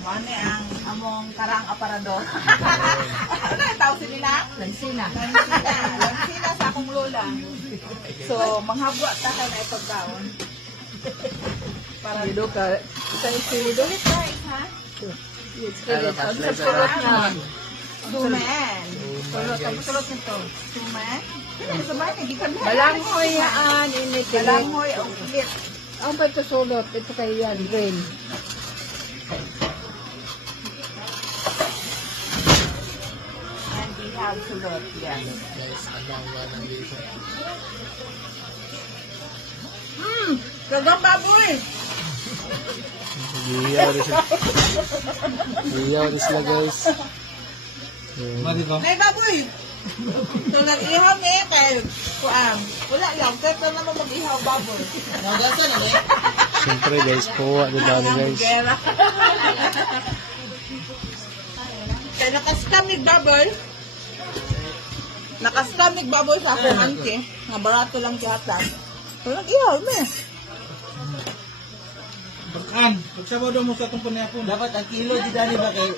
Mane ang among karang aparador. Ano ang tawag nila? Lansina. Lansina sa akong lola. So, manghabwa ta kay na ipagkaon. Para Dito ka. Isa dito. ulit guys, ha? Ang sulot na. Sumen. Ang sulot nito. Sumen? Ano sa bahay? Hindi ka na. Balanghoy yan. Inikilit. Balanghoy o ulit. Ang pa ito sulot. Ito kayo yan. Green. And we have sulot. Yes. Kagang baboy. Iyaw rin sila. Iyaw rin sila guys. May baboy. So, nag-ihaw niya kay Kuam. Wala lang. Kaya naman mag-ihaw baboy. Nagasan na eh. Siyempre guys, kuha din dami guys. Gera. Kaya nakaskamig baboy. Nakaskamig baboy sa akong auntie. Nga barato lang tiyata. So, nag-ihaw niya. Pagsabaw daw mo sa itong panayapon. Dapat ang kilo di dali ba kay